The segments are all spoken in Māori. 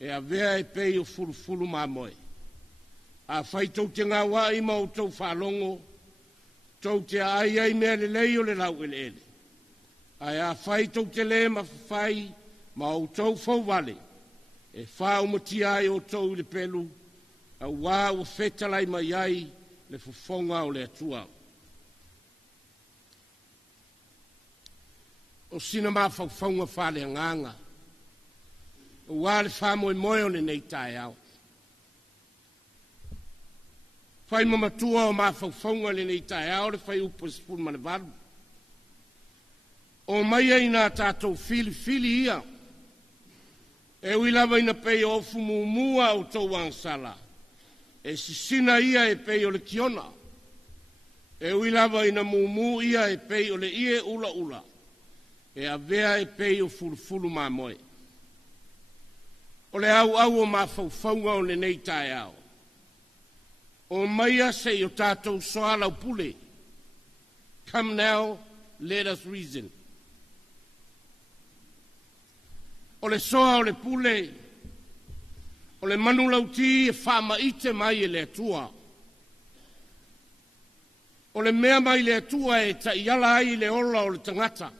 e a vea e pei o fulu mamoe. A fai tau te ngā wai ma o tau whalongo, tau te ai mea le lei o le lau ele ele. Ai a fai tau te le ma fai ma o tau fau vale, e whao mati ai o tau le pelu, a wā o whetalai mai ai le fufonga o le atua. O sina mā whauwhaunga whale nganga, o wā le whamoe moe o le nei tae au. Whai mamatua o mā whauwhaunga le nei tae au, le whai upo sipun mane varu. O mai ai nā tātou fili ia, e uilawa ina pei o fumumua o tau wangsala, e sisina ia e pei o le kiona, e uilawa ina mumu ia e pei o le ie ula ula, e a vea e pei o fulu mā moe. O le au o mā whauwhaunga o le nei tae au. O maia se o tātou soala o pule. Come now, let us reason. O le soa o le pule, o le manu lauti e whama ite mai e le atua. O le mea mai le atua e ta iala ai le ola o le tangata.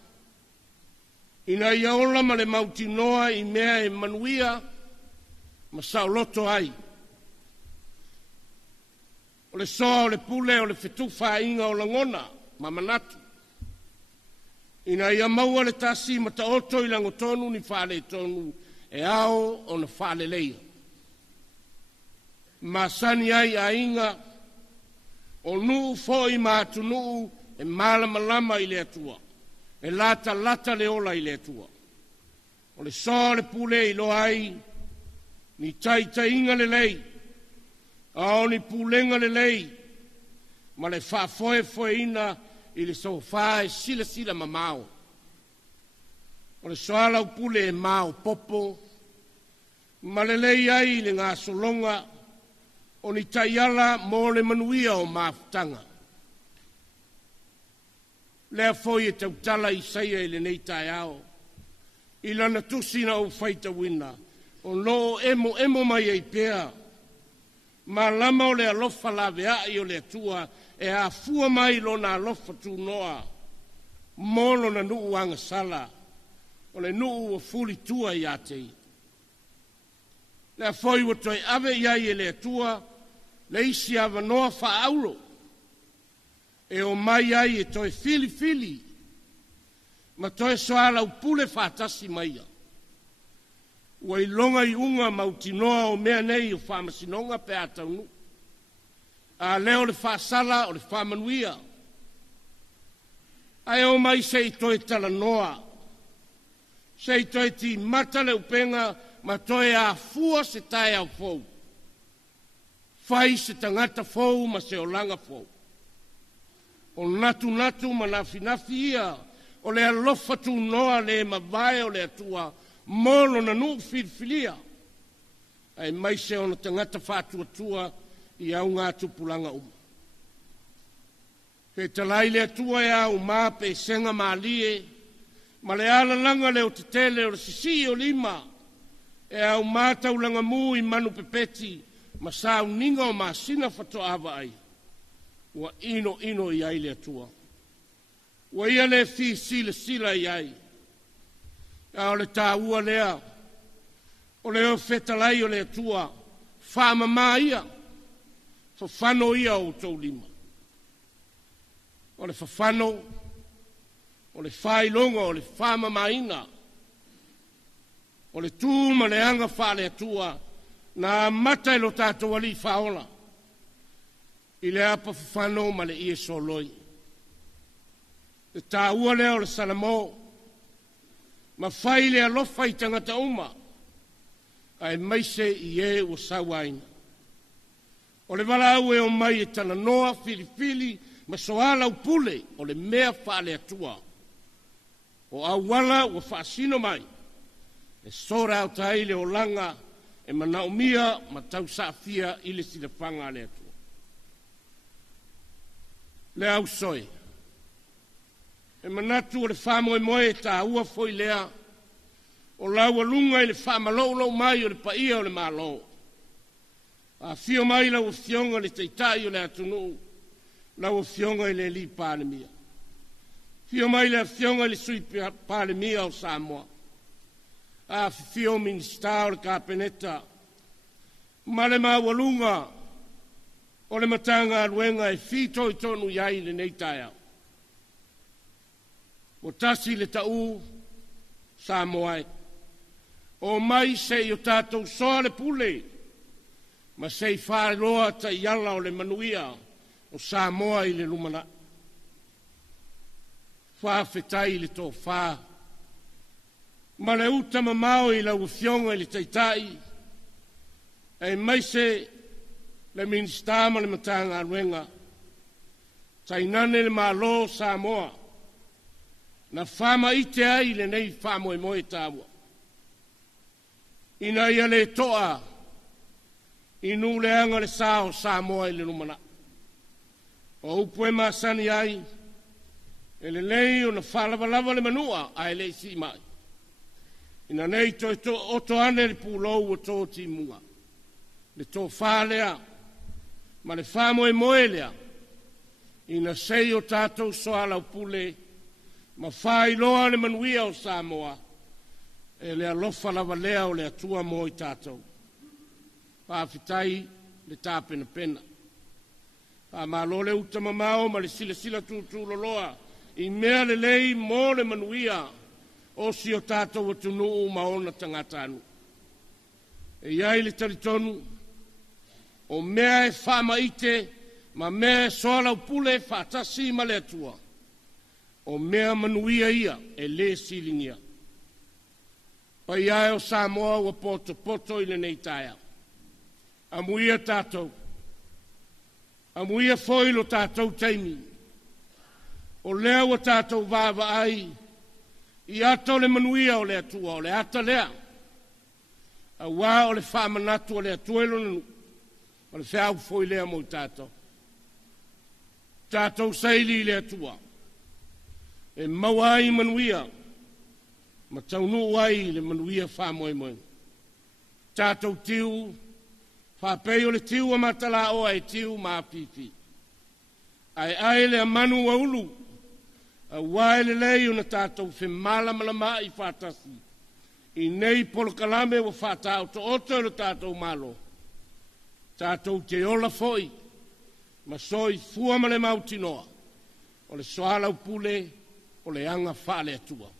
Ina ia ola ma le mauti noa I mea e manuia, ma sao loto ai. O le soa o le pule o le whetuwha inga o langona, ma manatu. Ina ia maua le tasi ma ta oto I lango tonu ni whale tonu e ao o na whale leia. Ma sani ai a inga o nuu foi ma atu nuu e malama I le atua. E lata le ola I le atua. O le soa le pule I lo ai ni tai inga le lei. Ao ni pulenga le lei. Ma le wha ina I le sofa e sila mamao. O le soala o pule e mao popo. Ma le lei ai le ngā solonga. O ni taiala mo le manuia o mafutanga. Lea foi e tautala I saia I le nei tae ao. I lana tusina o faita wina. O lo emo mai ei pea. Ma lama o le alofa la vea I o le atua. E a fua mai lo na alofa tu noa. Molo na nuu anga sala. O le nuu o fuli tua I atei. Lea foi o toi ave iai e le atua. Le isi ava noa fa aulo. E o mai ai e toi fili. Ma toi soala u pule fatasi maia. Ua I longa I unga mautinoa o mea nei o whamasinonga pe ataunu. A leo le whasala o le whamanuia. Ai o mai se I toi tala noa. Se I toi ti mata le upenga ma toi a fua se tae au fou. Fai se tangata fou ma se o langa fou. O natu ma nafi ia. O le alofa tu noa le mavae o le atua. Molo na nuu filia. Ai mai se ona tangata whātua I au ngā tupulanga uma. Ke talai le atua e au māpe senga mālie. Ma le ala langa le o te tele o le sisi o lima. E au mātau langa mū I manu pepeti. Ma sāu ninga o māsina whato awa ai. Ua ino I ai le atua. Ua ia le fi sila I ai. O le tāua lea. O le o whetalai o le atua. Whamama ia. Whawhano ia o tau lima. O le whawhano. O le whailonga o le whamama ina. O le tūma le anga whale atua. Nā mata lo tātou ali whaola. I le apa whawhano ma le ie soloi. Le tāua lea o le Samoa. Ma whai le alofa I tangata uma. Ai maise I e o sawaina. O le wala au e o mai e tana noa fili. Ma soala upule o le mea whaale atua. O au wala o whaasino mai. E sora au taile o langa. E manaumia ma tau saafia I le sila whanga le atua. Le au soe. E manatu o le whamoe moe ta ua foi lea. o lau alunga i le whamalolo mai o le paia o le malo. A fio mai lau fionga le teitai o le atunu, lau fionga i le li palemia. Fio mai le fionga le sui palemia o Samoa. A fio minista o le kapeneta, ma le mawalunga o le matanga aluenga e fito i tonu iai le neitai au. O tasi le tau Samoa e. O mai se i o tātou soa le pule, ma se i whāroa ta iala o le manuia o Samoa i le Lumana'I. Whāwhetai le tō whā. Ma le uta mamao i la uwhionga i le taitai, e mai se le minsta ma le matanga aruenga, tainane le malo Samoa, na whama ite ai le nei whamoe moe tāua. Ina ia le toa, inu le anga le sao Samoa i le Lumana'I. O upu e masani ai, e le lei o na whalavalava le manua, ai le si mai. Ina nei oto ane le pūlou o tō timunga. Le tō whālea, ma le whāmoe moe lea, ina sei o tātou soala o pule, ma whailoa le manuia o Samoa, e le alofa lava lea o le atua mo i tātou. Whawhitai le tāpena pena. Whamalo le utamamao ma le sila tūtūloloa, i mea le lei mo le manuia o si o tātou o tunu ma ona tangata anu. E iai le taritonu, o mea e whamaite, ma mea e soala o pule whatasi ma le atua. O mea manuia ia e le silingia. Pa iai o Samoa ua poto i le nei taia. Amuia tātou. Amuia foilo tātou taimi. O lea ua tātou vava ai. I ato le manuia o le atua, o le ata lea. A wā o le whamanatu o le atuelo nanu. O le whiau foi lea mo i tātou. Tātou saili le atua. E mawai manuia. Ma taunu ai le manuia whamoe moe. Tātou tiu, whapei o le tiu a matala o ai tiu ma pipi. Ai le manu a ulu, a wai le lei una tātou whemala malama i whatasi. I nei polokalame wa whatau to oto le tātou malo. Tātou te ola foi, ma soi fua ma le mautinoa, o le soala upule, o le anga whale atua.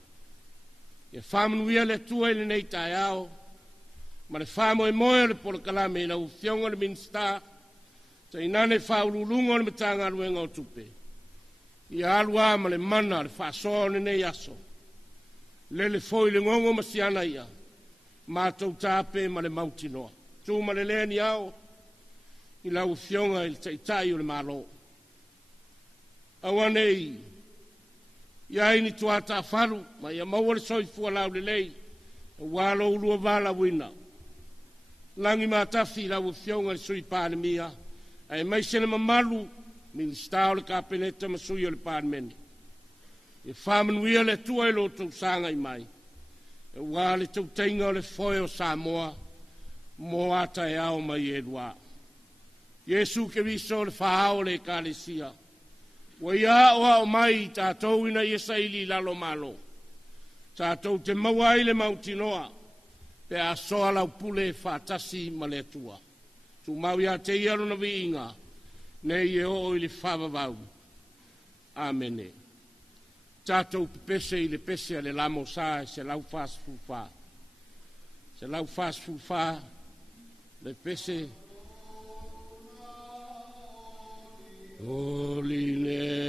E whamanuia le atua i le nei tai ao, ma le whamoe moe le polokalame i la ufionga le minsta, ta inane whaululunga le matanga aluenga o tupe. I alua ma le mana le whasoa le nei aso. Le foi le ngongo masiana ia, mātou tāpe ma le mautinoa. Tu ma le leni ao, i la ufionga i le taitai o le malo. Awanei, ia ini tuata falu, ma ia maua le soifua lau le lei, walo ulua vala wina. Langi matafi la ufionga le sui panemia, ai mai sene mamalu, minsta o le kapeneta ma sui o le panemeni. E whamanuia le tua i loto sanga i mai. E wā le tau teinga o le foe o Samoa, mo ata e ao mai e rua. Yesu ke viso le whahao le kālesia. Wa ia o mai tātou ina iesa ili lalo malo. Tātou te mawai le mautinoa, pe a soa lau pule whatasi ma le tua. Tu mau ia te iaro na viinga, ne i o ili whavavau. Amene. Tātou pese i le pese a le lamo sa se lau fast fufa. Se lau fast fufa, le pese Holy Lord.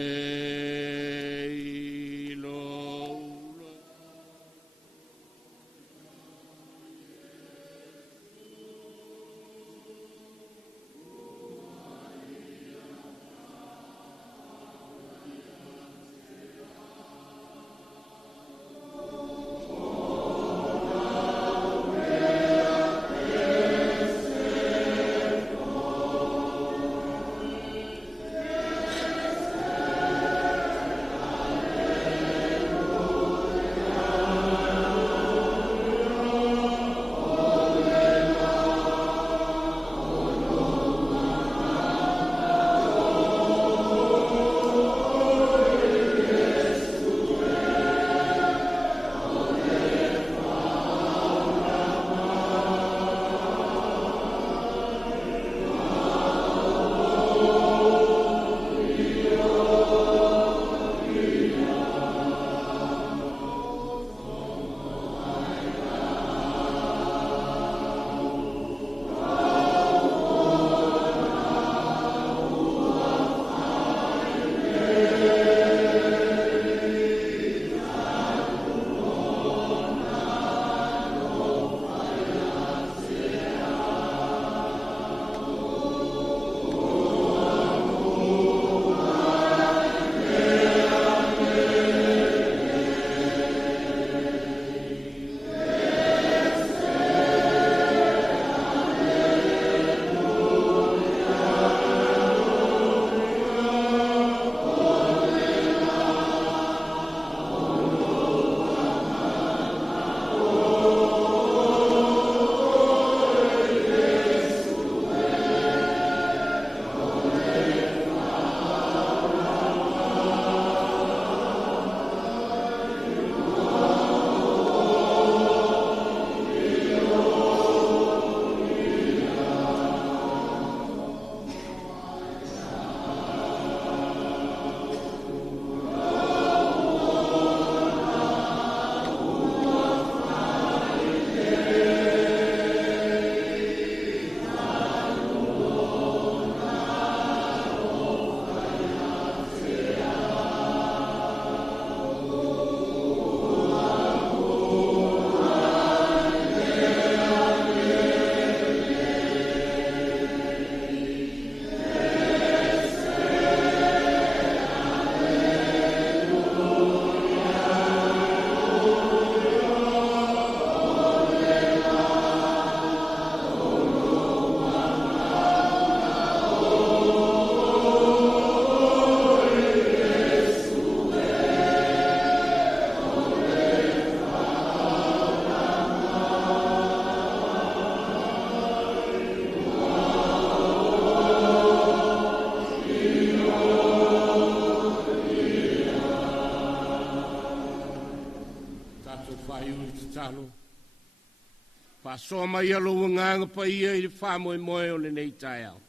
soa mai alo nganga pa ia I whamoe moe o le nei tai au.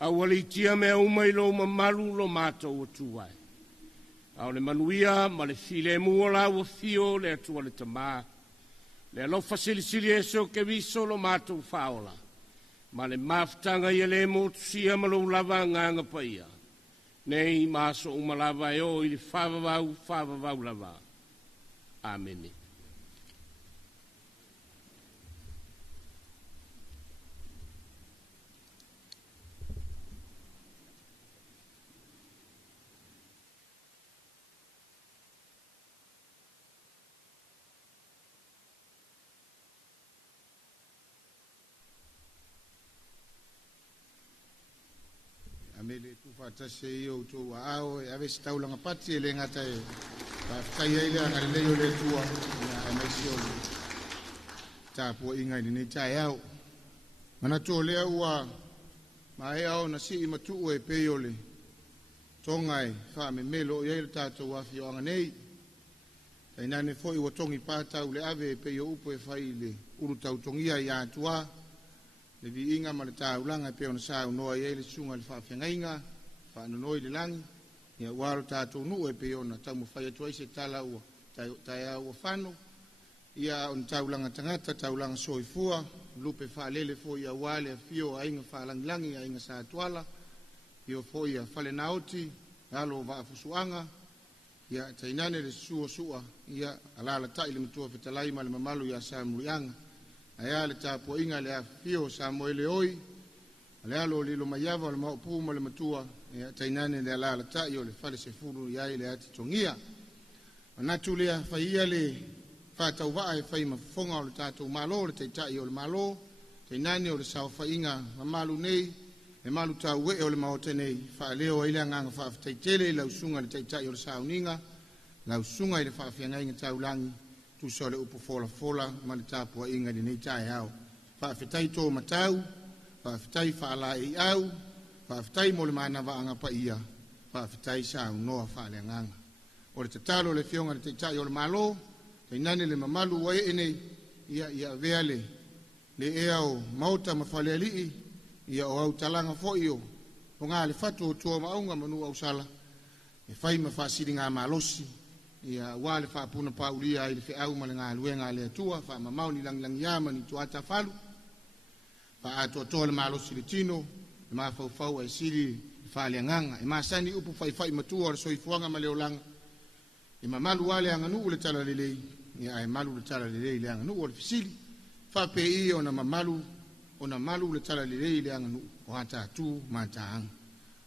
A wali tia mea umai lo mamalu lo mātou o tuwai. Au le manuia ma le file mua la ua fio le atua le tamā. Le alofa silisili e so ke viso lo mātou whaola. Ma le maftanga ia le mo tusia ma lo lava nganga pa ia. Nei maso umalava e o I le whavavau lava. Amene. Amele tu fatase yo tu ao e ave sta ulanga pati e le ngata e pa tai ile anga le yo le tua ya mesio ta po inga ni tai ao mana to le ua mai ao na si matu e pe yo le tongai fa me melo ye ta to wa fi anga nei tai nane foi o tongi pata ule ave pe yo upo e fai le uru tau tongia ya tua le vi inga ma le taulanga pe ona sa no ye le sunga le fa fengainga fa no le langi ia waro tatou nu e pe ona tamu fai atu se tala ua tai ua fano ia on taulanga tangata taulanga soifua lupe fa lele fo ia wale fio ainga fa langi ainga sa tuala io fo ia fale nauti alo va fusuanga ia tainane le suo ia alala tai le mtua fetalai ma le mamalu ia sa murianga aya le tapo inga le afio sa moele oi le alo le lo mayava le maupu mo le matua e tainane le ala ta yo le fale se furu ya ile ati tongia ana tulia fa ia le fa tau va e fa ima fonga le tato malo le tai yo le malo tainane o le sa fa inga malu nei e malu tau we o le maote nei fa leo ile nganga fa tai tele la usunga le tai yo le sa uninga la usunga ile fa fianga inga tau langi tu sole upo fola ma le tapo inga di nei tai au fa fitai to matau fa fitai Faalauiloaina fa fitai mo le mana va anga pa ia fa fitai sa no fa le nganga o le tatalo le fionga le tai o le malo te nane le mamalu wa ene ia veale le eo mauta ma faleli ia o au talanga fo io o nga le fatu to maunga manu au sala e fai ma fa siringa malosi ia wale fa puna paulia ile fe au malenga luenga le tua fa mamau ni lang yama ni tuata falu fa ato to le malo silitino ma fa fa e sili fa le nganga e ma sani upu fai matua o soifuanga ma leolanga e mamalu wale anga nu le tala lele ia e malu le tala lele le anga nu o le fisili fa pe i ona malu le tala lele le anga nu o ata tu mata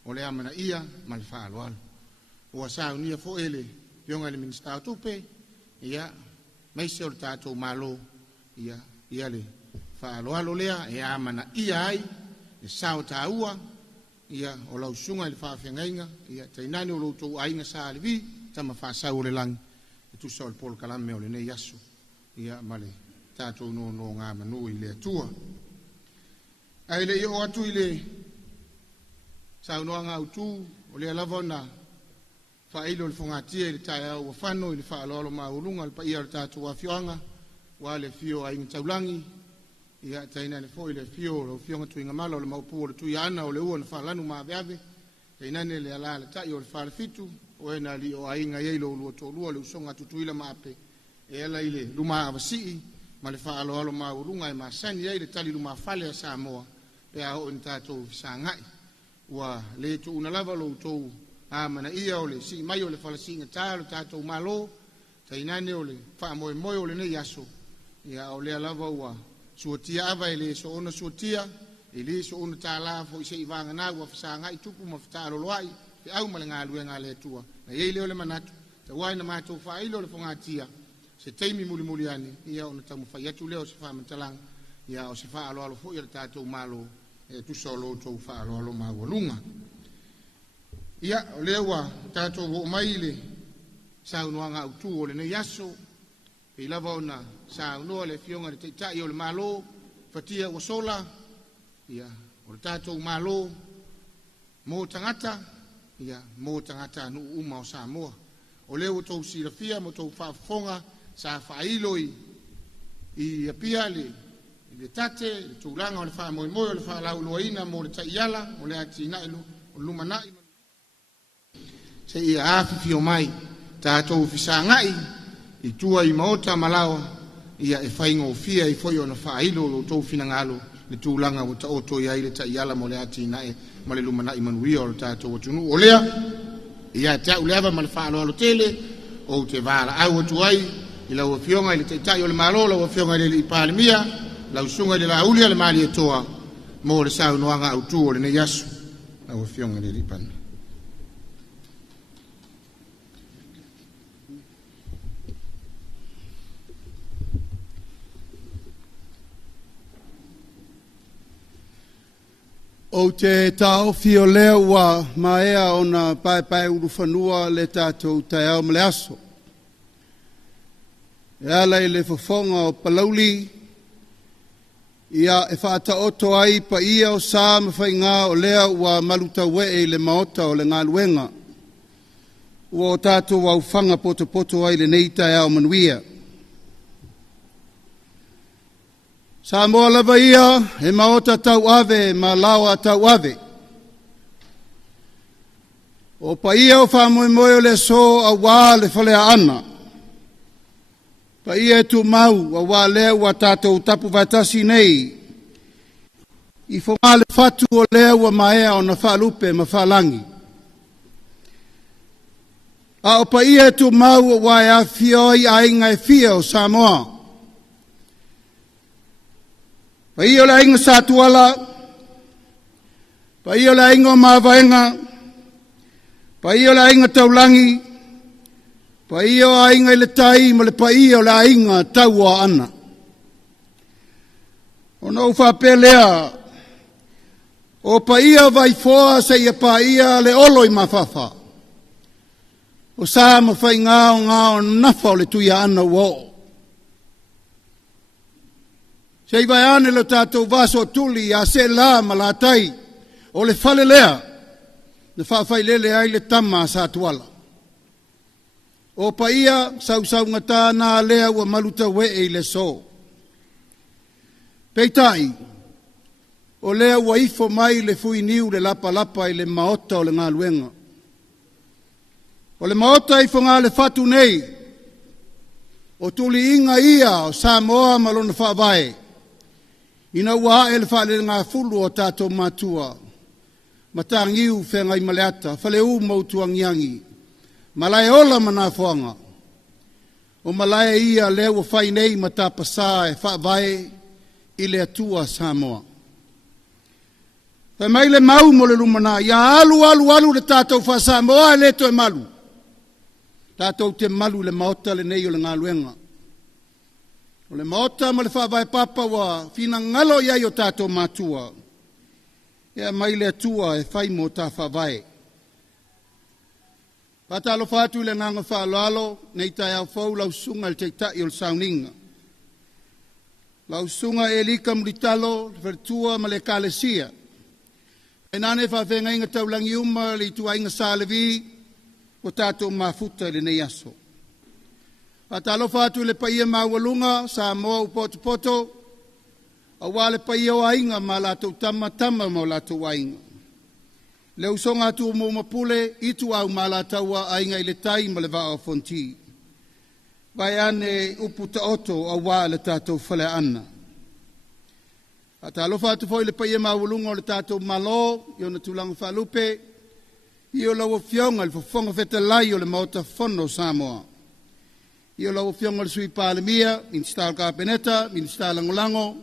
o le amana ia ma le fa alwal o sa unia fo ele yonga le minsta tupe ia mai se o tato malo ia le Faalauiloaina lea e amana ia ai e sao taua ia o lau sunga le whawhengainga ia tainani o lau tau ainga sa le vi tama whasau le lang e tu sa o le polo kalame o le nei aso ia male tato no ngā manu i le atua ai le o atu i le sao noa ngā utu o le alavona whailo le whangatia le tai au whano i le Faalauiloaina maurunga le pa ia le tato wa fioanga wa le fio ainga taulangi ia taina le foi le fio lo fionga tuinga malo le maupu le tuiana o le ua na falanu ma beave taina le ala le tai o le fale fitu o ena li o ainga ye lo lo to lo le usonga tutuila mape e ala ile luma avasi ma le Faalauiloaina maurunga e masani ye le tali luma fale a Samoa pe a o ntato sangai wa le tu una lava lo to a mana ia o le si mai o le fale singa talo tato malo taina o le fa mo o le ne yaso ia o le lava wa suatia ava ele so ona suatia ele so ona tala fo se ivanga na wa fsanga itupu maftalo loai te au malenga luenga le tua na ye le manatu te wai na mato failo le fongatia se teimi muli ani ia ona tamu faiatu leo se fa matalang ia o se fa alo fo ia tato malo e tu solo to fa alo ma wolunga ia o lewa tato wo maile sa unuanga utu o le ne yaso e lava ona sa no le fionga te tai o le malo fatia o sola ia o tato malo mo tangata ia mo tangata no uma o Samoa o leo to silafia mo to fa fonga sa failoi i apiale le tate, le tūlanga o le wha moe o le Faalauiloaina mo le taiala, o le atina ilu, o Lumana'I Manuia. Se ia awhiwhi o mai, tātou whisangai, I tua I maota malawa, ia e whainga o fia I foi o na whailo o tau whinangalo, le tūlanga o ta oto ia I le taiala mo le atina e, mo le Lumana'I Manuia o le tātou atunu. O lea, ia te au lewa ma le whaaloalo tele, o te vāra au atu ai, I lau awhionga I le teitai o le malo, lau awhionga I le ipalimia, lau sunga I le laulia le mali e toa, mo le sau noanga au tu o le ne yasu, lau awhionga I le ipana. O te tau fio lea ua maea o na pai uruwhanua le tātou tai au male aso. E ala I le whawhonga o palauli, ia e whaata oto ai pa ia o sā mawhai ngā o lea ua maluta wee le maota o le ngā luenga. Ua o tātou au whanga poto ai le nei tai au manuia. Samoa lava ia, he maota tau ave, ma lawa tau ave. O pa ia o whamoe o le so a wā le whalea ana. Pa ia e tu mau a wā lea ua tātou tapu vaitasi nei. I whonga le whatu o lea ua maea o na whaalupe ma whaalangi. A o pa ia e tu mau a wā e a whioi a inga e whia o Samoa. Pa ia la inga sātuala, pa ia la inga o māwaenga, pa ia la inga taulangi, pa ia la inga I le tai, ma le pa ia la inga taua ana. O nau whapelea, o pa ia vai foa se ia pa ia le olo I mawhawha. O sā mawhai ngāo nafa o le tuia ana uo. Sei vai ane lo tātou vaso tuli a se la malatai o le whale lea, le whawhai lele ai le tama sa tuala. O pa ia sau ngata nā lea ua maluta wee I le so. Peitai, o lea ua ifo mai le fui niu le lapa I le maota o le ngā luenga. O le maota ifo ngā le fatu nei, o tuli inga ia o Samoa malona whawae. Ina ua e le whaale ngā fulu o tātou mātua. Matangiu whenga I maleata, whale u mautua ngiangi. Malai ola mana whoanga. O malai ia leo o whai nei matapasa e whaavae I le atua Samoa. Whai mai le mau mo le lumana, ia alu le tātou wha Samoa e leto e malu. Tātou te malu le maota le nei o le ngā luenga. O le maota ma le whaavae papa wa whina ngalo iai o tātou mātua. Ea mai le atua e whai mo tā whaavae. Patalo whātu le nganga whaalalo, nei tai au whau lau sunga le teitai o le sauninga. Lau sunga e lika muritalo, le wharetua ma le kālesia. E nane whawhenga inga taulangi uma le itua inga sālevi, o tātou mafuta le nei aso. Patalo fatu le paia mawalunga, Samoa upoto, a wale paia o ainga ma lato tama ma lato wainga. Le usonga atu mo mapule, itu au ma lataua ainga I le tai ma le vaa o fonti. Vai ane uputa oto a wale tato whale ana. Patalo fatu foi le paia mawalunga o le tato malo, I ona tulanga whalupe, I o lau fionga le fofonga fete lai o le maota fono Samoa. Ia lau whionga le sui pālemia, ministāl kāpeneta, ministāl langolango.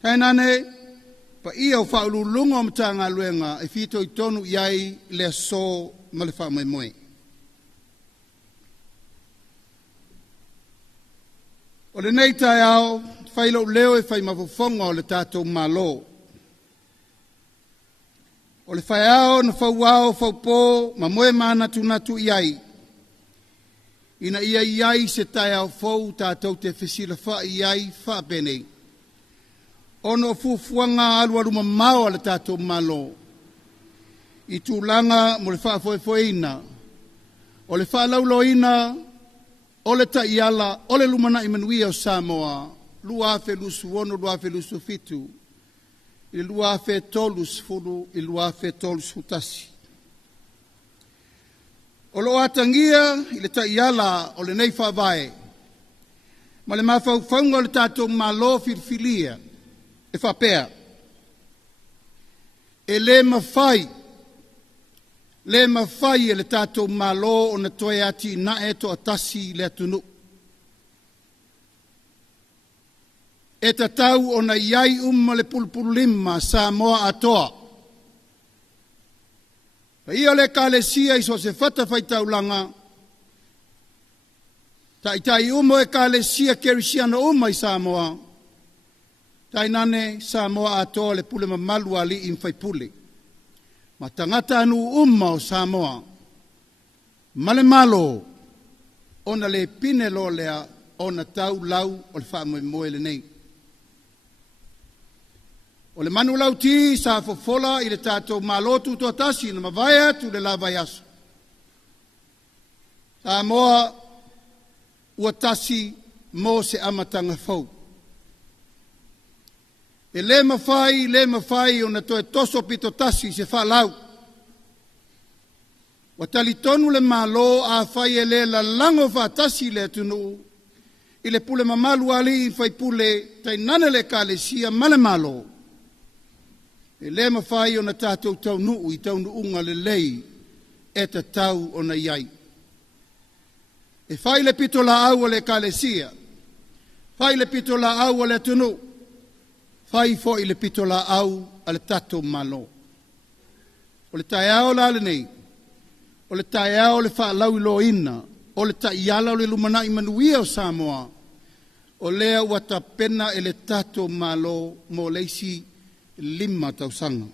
Tainane, pa ia o whaululunga o mta ngā luenga e whito I tonu iai le so ma le whaamai moe. O le nei tai ao, whailo leo e whai mawhafonga o le tātou malo. O le whai ao na whauao, whaupō, ma moe mana tunatu iai. Ina ia iai se tai au fau tātou te whesila wha iai wha benei. Ono fufuanga aluaruma mao ala tātou malo. I tūlanga mo le wha foefoeina. O le Faalauiloaina, o le taiala, o le Lumana'I Manuia o Samoa, lua fe lusu ono, lua fe lusu fitu, i lua fe tolus fulu, i lua fe tolus hutasi. O lo atangia, i le taiala o le nei whavae, ma le mawhauwhaunga o le tātou malo firfilia, e whapea. E le mawhai e le tātou malo o na toe ati na e to atasi le atunu. E tatau o na iai le pulpulima Samoa atoa. Ia le kalesia iso se fata faitaulanga. Tai e kalesia kerisiana i Samoa. Tai nane Samoa atoa le pule mamalu ali in faipule. Ma tangata anu o Samoa. Male malo ona le pine lo lea ona tau lau o le wha moe le nei. O le manu lau ti sa fofola i le tātou malotu to atasi na mawaya tu le lawai aso. Samoa ua tasi mo se amatanga fau. E le mawhai o na toe toso pito tasi se whalau. Wa tali tonu le malo a whai e le la lango whatasi le tunu. I le pule mamalu ali i whai pule tai nane le kalesia male malo. E le mawhai o na tātou tau nuu i tau nuunga le lei e ta tau o na iai. E whai le pito la au o le kalesia. Whai le pito la au o le tunu. Whai fo i le pito la au a le tātou malo. O le tai au la le nei. O le tai au le Faalauiloaina. O le tai ala o le Lumana'I Manuia o Samoa. O lea wata pena e le tātou malo mo leisi lima tausanga.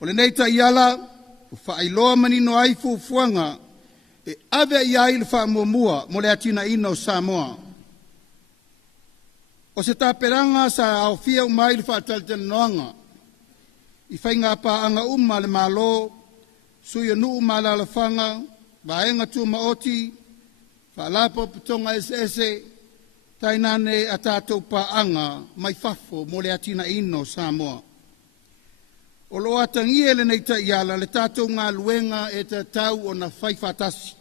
O le nei tai ala, o whaailoa manino ai fufuanga, e ave iai le whaamumua mo le atina ina o Samoa. O se tāperanga sa au fia umai le whaataltana noanga, i whainga paanga le malo, suia nuu malalafanga, vaenga tu maoti, whaalapo putonga ese, tainane a tātou paanga mai fafo mo le atina ino Samoa. O lo atangia le nei taiala le tātou ngā luenga e te tau o na whaifatasi.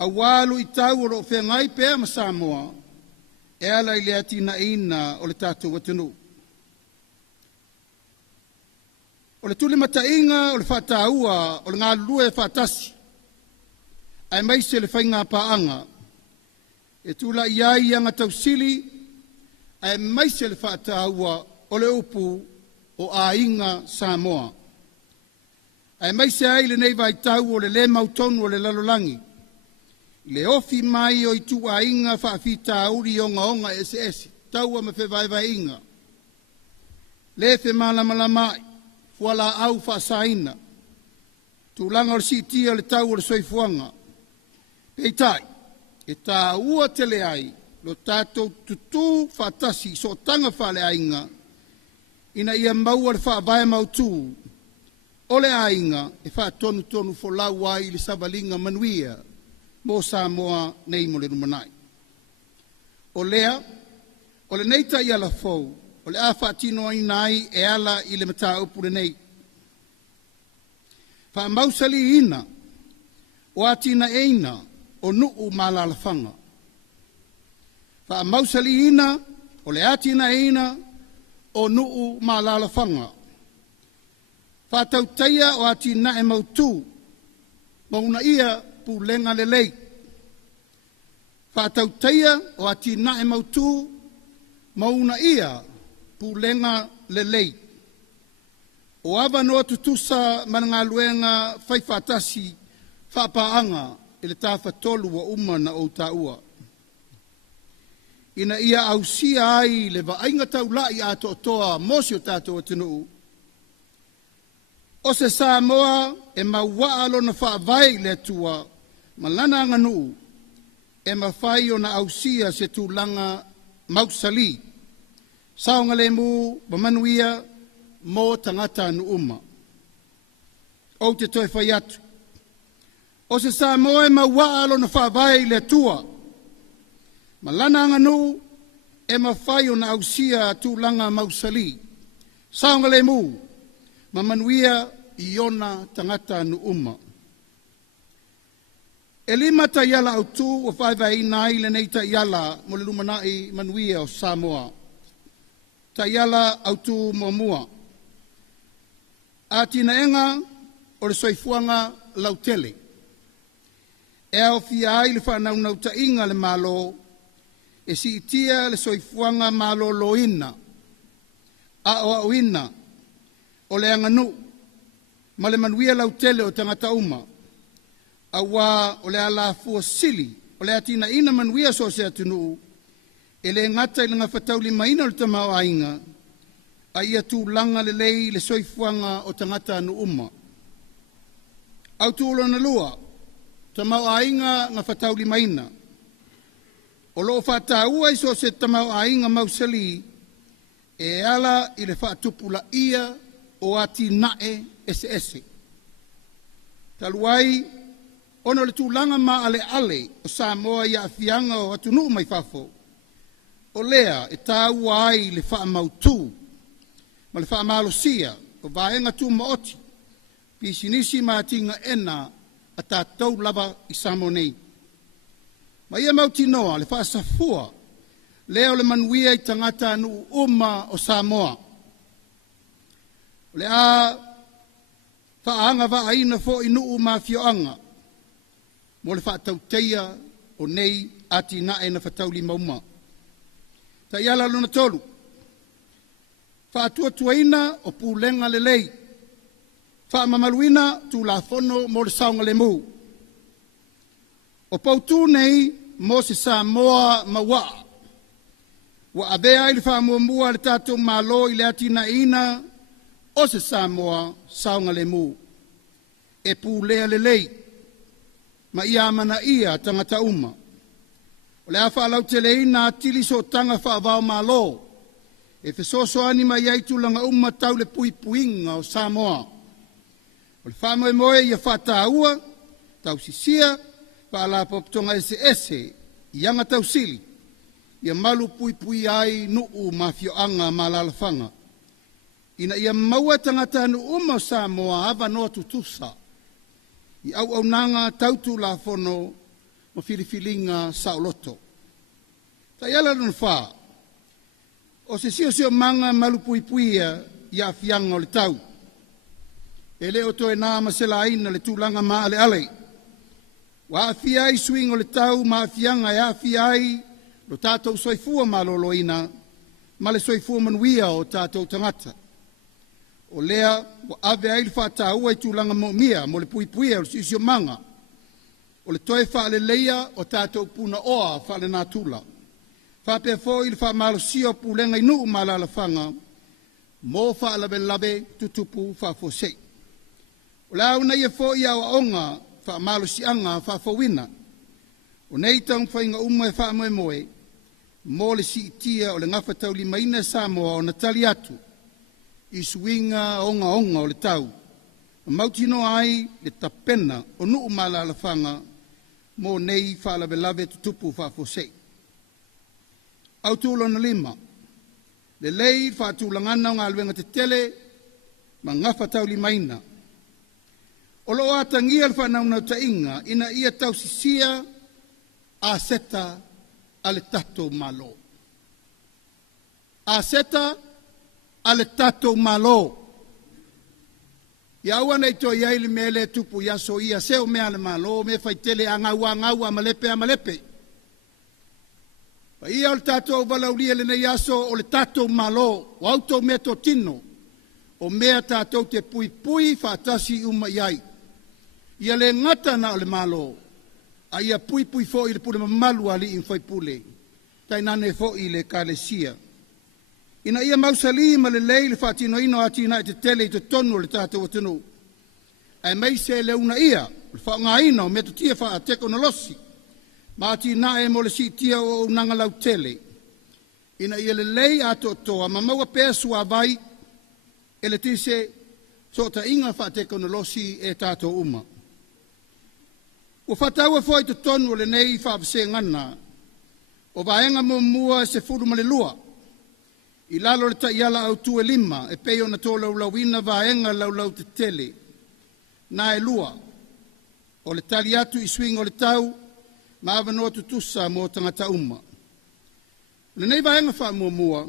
A walu i tau o lo whengai pēr ma Samoa, e ala i le atina ina o le tātou watunu. O le tuli matainga o le whataua o le ngā lue whatasi, ai maise le whainga paanga, e tula iai anga tausili, ai maise le whataua o le upu o a inga Samoa. Ai maise ai le nei vai tau o le mautonu o le lalolangi, le ofi mai o i tu a inga whaafita auri o onga ese, taua me whewai inga. Le whe malamalama fuala au whaasaina, tūlanga o si tia le tau o le soifuanga. Peitai, e tā ua tele ai, lo tātou tutu whaatasi so tanga whale ainga, ina ia maua le whaavae mautu, o le ainga e whaatonu folau ai le Samoa Manuia, mo Samoa nei mo le Lumana'I. O lea, o le neita i ala fau, o le a whaatino ai e ala i le mata upu le nei. Whaamausali ina, o atina eina, o nuu malalafanga. Whaamausali ina, o le atina eina, o nuu malalafanga. Whaatautaia o atina e mautu, mauna ia pulenga le lei. Whaatautaia o atina e mautu, mauna ia pulenga le lei. O ava noa tutusa mananga luenga whaifatasi whapaanga e le tawhatolu wa uma na o taua. Ina ia ausia ai le vainga taulai a toa mosi o tātou atunuu. O se Samoa e mawaa lo na whaavai le tua malana nganu e mawhai o na ausia se tūlanga mausali. Saonga le mu, Manuia, mo tangata anu uma. O te toi whai atu. O se Samoa e mawaa lo na whaavai le tua Malana nganu e mawhai o na ausia tūlanga mausali. Saonga le mu, ma manuia I ona tangata nu uma. E lima ta iala au tū o whaiwai nai le nei ta iala mo le Lumana'I Manuia o Samoa. Ta iala au tū mua. A tina enga o le soifuanga lautele. E au fia ai le whanau nau ta inga le malo, e si itia le soifuanga malo loina, a o auina, o le anganu, ma le manuia lautele o tangata uma, a wā o le ala fua sili, o le atina ina manuia so se atunu, e le ngata I le ngawhatau li maina o le tamau ainga, a ia tū langa le lei le soifuanga o tangata anu uma. Au tūlo na lua, tamau ainga ngawhatau li maina, o loo whātāua I so se tamau ainga mausali, e ala I le whaatupula ia o ati nae ese ese. Taluai, ono le tūlanga ma ale ale o Samoa ia afianga o atunu mai fafo. O lea e tāua ai le wha mautu, ma le wha malosia o vaenga tu maoti, pisinisi maatinga ena a tātou lava I Samoa nei. Ma ia mauti noa le wha safua, leo le manuia I tangata anu uma o Samoa. Le a whaanga wa aina fo inu mafioanga, mo le whaatauteia o nei ati nae na whatauli mauma. Ta iala luna tolu, whaatua tuaina o pūlenga le lei, whaamamaluina tu la fono mo le saunga le mu. O pautu nei mo se Samoa mawa, wa abea I le whaamua le tātou malo I le ati naina, o se Samoa saunga le mu. E pūlea le lei, ma ia mana ia tangata uma. O le a Faalauiloaina atili so tanga whaavao malo, e fesoso ani ma iai tulanga uma tau le pui puinga o Samoa. O le whamoe moe ia whataua, tau sisia, whaala poptonga ese ese, ianga tau sili, ia malu pui pui ai nuu mafioanga malalafanga. Ina ia maua tangata anu uma o Samoa ava noa tutusa, I au nanga tautu la fono mo filifilinga saoloto. Ta iala luna wha, o se sio manga malupuipuia ia fianga o le tau. E leo toe nā masela aina le tūlanga ma ale ale. Wa afiai swing o le tau ma fianga e afiai lo tātou soifua ma loloina, ma le soifua manuia o tātou tangata. O lea, wa ave ai le whātāua I tūlanga mo mia, mo le puipuia o le sisio manga. O le toe whaale leia o tātou puna oa whaale nā tūla. Whapea fōi le whaamalosia o pūlenga inu malalafanga, mō whaalabe labe tutupu whaafosei. O le au nei e fōi au aonga whaamalosianga whaafowina. O nei tang whainga uma e whaamoe moe, mō le si itia o le ngawhatau li maina Samoa o Natali atu. I suinga onga o le tau. Mautino ai le tapena o nuu malalafanga mo nei whaalabe tutupu whaafosei. Autulo na lima. Le lei whaatulangana o ngā luenga te tele ma ngawhatau li maina. O lo atangia le whanau ta inga ina ia tau sisia a seta ale tatou malo. A seta ale tatou malo. Ia ua nei toi ai le mele tupu ia so ia seo mea le malo, me whaitele a ngau a malepe. Pa ia o le tatou walaulia le nei aso o le tatou malo, o auto mea to tino, o mea tatou te pui whaatasi uma iai. Ia le ngata na o le malo, a ia pui fo i le pule mamalu ali in whaipule, tainane fo i le kalesia. Ina ia mausali ma le lei le whaatino ino atina e te tele I te tonu le tātou atunu. Ai mai se le una ia, le whaonga ino me tu tia wha a teko na losi. Ma atina e mo le si tia o unanga lau tele. Ina ia le lei ato toa, ma maua pēr sua vai, e le tise, so ta inga wha a teko na losi e tātou uma. O whataua fwoi te tonu le nei wha apse ngana, O vaenga mua se furu ma le lua. I lalo le taiala au tu e lima, e peo na tō laulauina vaenga laulau te tele. Na e lua, o le tali atu i swing o le tau, ma avanoa tutusa mo tangata uma. Le nei vaenga wha mua,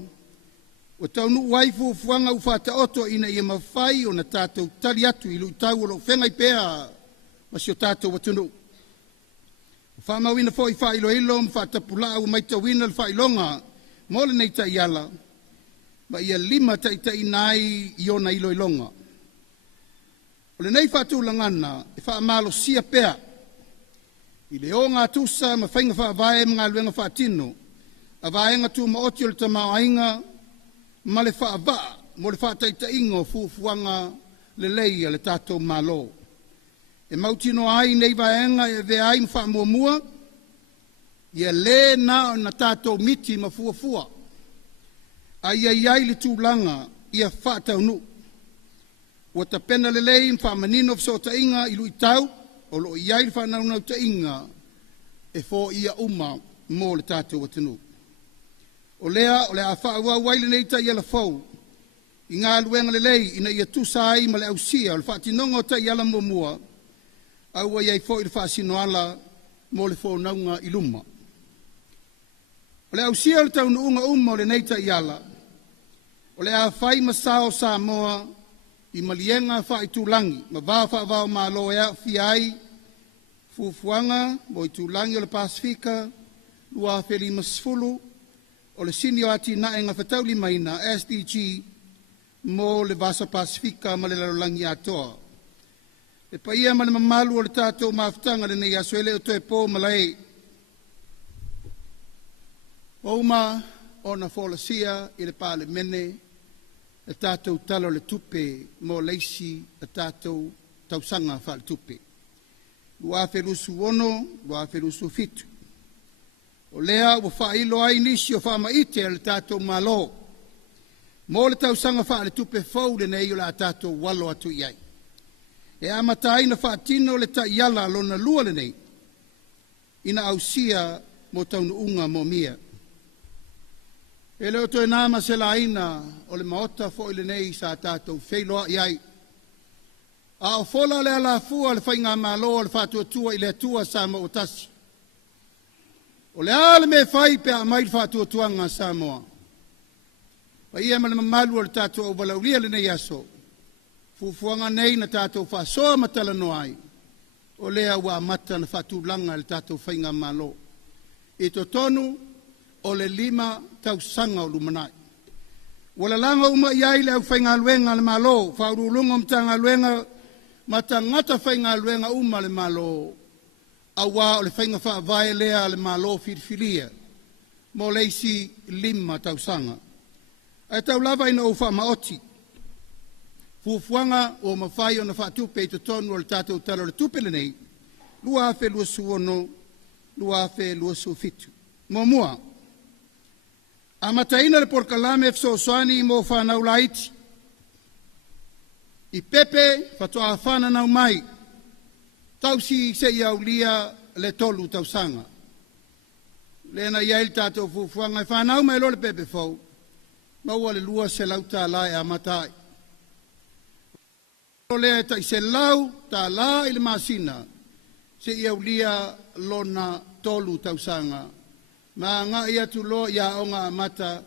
o tau nu waifu fuanga u whata oto ina i mawhai o na tātou tali atu i lu tau o lo whengai pēa ma si o tātou watunu. Whamawina fo i whailoilo, mwhatapula au maitawina le whailonga, mo le nei taiala, ma ia lima taitai nai i ona iloilonga. O le nei whatulangana, e whaamalo sia pēa, i le o ngā tusa ma whainga whaavae mga luenga whaatino, a vaenga tu ma oti o le tamau ainga, ma le whaava, mo le whaataitaingo fufuanga le leia le tātou malo. E mautino ai nei vaenga e ve ai mwha mua, ia le na o na tātou miti ma fuafua. Ai ai le tūlanga ia whaatau nu. Ua ta pena le lei mwha manino fso ta inga ilu i tau, o lo i ai le whanau ta inga, e fo ia uma mo le tātou watanu. O lea a whaua waile nei ta ia la fau, i ngā luenga le lei ina ia tusa ai ma le ausia, o le whaatinonga o ta ia la mua, au ai fo i le whaasino ala mo le fo naunga i luma. O le ausia le tau nuunga o le neita i ala, o le a whai masao Samoa i malienga whai tūlangi, ma wāwha ma alo ea fiai, fufuanga, mo i tūlangi o le Pasifika, lua wheri masfulu, o le sinio ati na enga whatauli maina, SDG, mo le Vasa Pasifika ma le larolangi atoa. E paia ma le mamalu o le tātou mawhtanga le nei aso ele o toe pō malai. Ouma o na wholasia i le pāle mene, le tātou talo le tupe mo leisi le tātou tausanga wha le tupe. Lua wherusu ono, lua wherusu fitu. O lea o whailo ai nisi o whamaite le tātou malo. Mo le tausanga wha le tupe fau le nei o la tātou walo atu iai. E amatai na whaatino le ta iala lona lua le nei, ina ausia mo taunu unga mo mia. E leo toi nama se la ina o le maota fo ile nei sa tātou wheiloa iai. A o fola le ala fua le whainga malo le whātua tua i le tua sa mo o tasi. O le ale me whai pe a mai whātua tuanga Samoa. Pa ia ma le mamalu o le tātua o walaulia le nei aso. Fufuanga nei na tātou whasoa matala no ai. O lea ua mata na whatulanga le tātou whainga malo. E to tonu o le 5 tausanga o Lumana'I. Wala langa uma iai le au whainga luenga le malo. Whaurulunga mtanga luenga mata ngata whainga luenga uma le malo. Awa o le whainga whaavae lea le malo whirwhiria. Mo leisi 5 tausanga. Ai tau lava ina uwha maoti. Fufuanga o mawhai o na whaatupe i to tonu o le tātou talo le tupele nei, lua awhe lua suono, lua awhe lua sufitu. Mo mua, a mataina le porkalame fso soani mo whanau laiti. I pepe whatoa whana nau mai, tausi se iau lia le tolu tausanga. Lena iai tātou fufuanga i whanau mai lo le pepe fau, maua le lua se lauta lai a matai. O lea ta i se lau, ta la i le masina, se iau lia lona tolu tausanga. Ma nga ia tu lo ia o ngā mata,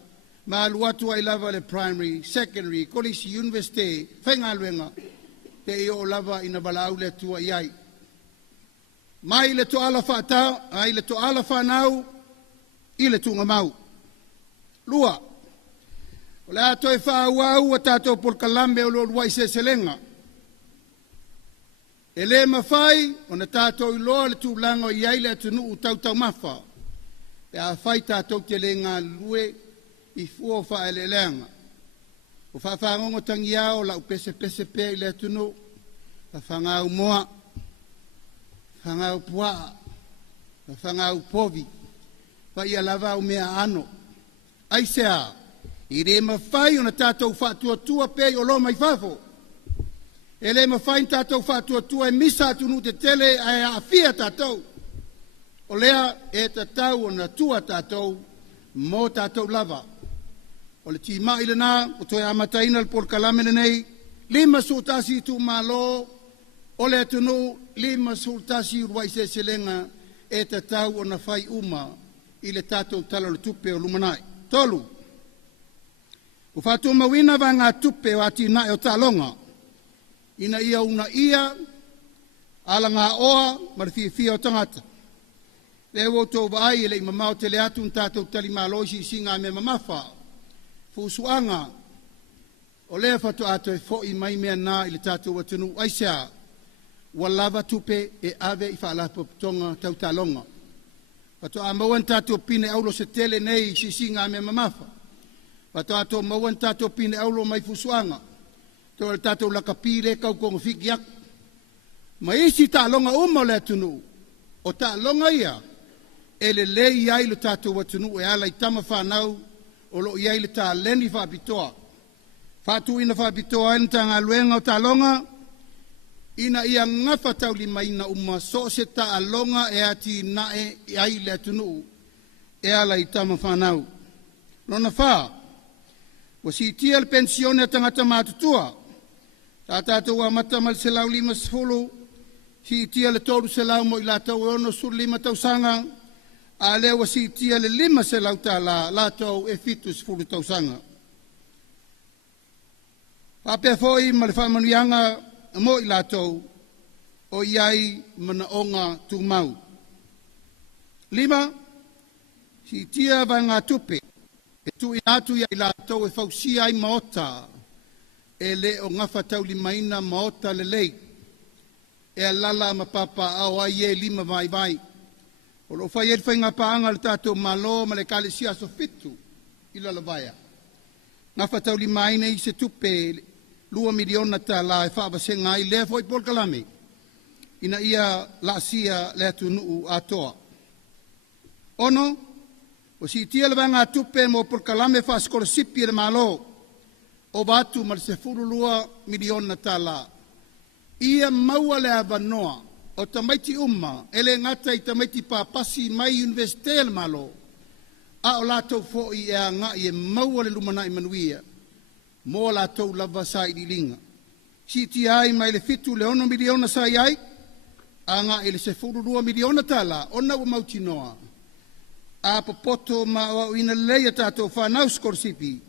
ma aluatu ai lava le primary, secondary, kolisi, university, whainga luenga, te i o lava ina walau le tua iai. Mai le to ala whaatau, ai le to ala whanau, i le tunga mau. Lua, o le ato e whaauau a tātou porkalame o lo luai se selenga. E le mawhai, o na tātou i loa le tūlanga o iai le atunu u tautau mawha. E a whai tātou te le ngā lue i fua wha e le leanga. O whawhangongo tangi au la upese pese pe i le atunu, whangau moa, whangau pua, whangau povi, whai a lava o mea ano. Aisea, i le mawhai o na tātou whātua tua pe o lo mai whafo. E le mawhain tātou whātua tua e misa atunu te tele a fia tātou. O lea e tatau o na tua tatou mo tatou lava. O le tima ile na o toi amataina le porkalame le nei 5 sultasi tu malo o le tunu 5 sultasi ruai se selenga e tatau o na fai uma i le tatou tala le tupe o Lumana'I. Tolu. O fatu mawina va ngā tupe o ati na e o talonga. Ina ia una ia ala ngā oa marifia o tangata. Le wo tō vai e le mamau te le atu tatou tali maloisi singa me mamafa. Fusuanga o lea fatu ato e fo i mai mea nā i le tatou atunu aisea wa lava tupe e ave i Faalauiloaina tau talonga. Fatu a mauan tatou pine aulo se tele nei si singa me mamafa. Fatu ato mauan tatou pine aulo mai fusuanga. Tō le tatou lakapire kau kongo fikiak. Ma isi talonga uma le atunu. O talonga ia e le lei ai le tatou atunu e ala i tama whanau o lo iai le tā leni whapitoa. Whātu ina whapitoa ena tā ngā luenga o talonga, ina ia ngafa tau li maina uma so se tā alonga e ati nae ai le atunu e ala i tama whanau. Nona wha, wa si tia le pensione a tangata mātutua, tā tātou a matamal se lau 5 si tia le toru se lau mo i la tau ono sur 5 tausanga, a leo si tia le 5 se lau tā la tau e fitus 10 tausanga. Apea foi ma le whamanuianga mo i la tau o iai mana onga tu mau. 5, si tia vai ngā tupe, e tu i atu i la tau e fausia ai maota, e le o ngafa tau limaina maota le lei, e alala ma papa au ai e 5 vai. O lo fai e whainga paanga le tātou malo ma le kalesia so fitu i la lawaya. Ngafa tau limaina i se tupe 2 miliona ta la e whaabasenga i lea foi polkalame. Ina ia la sia le atunu atoa. Ono, o si tia le vanga tupe mo polkalame whaaskorosipi le malo, o batu ma se 2 miliona ta la. Ia maua le avanoa, o tamaiti ele ngata i tamaiti papasi mai universite le malo, a o lato fo i e nga i e maua le Lumana'I Manuia, mo lato lava sa i linga. Si ti ai mai le fitu le 1 miliona sa ai, a nga i le se 2 miliona tala, ona wa mauti noa. A popoto ma o ina leia tato whanau skorsipi,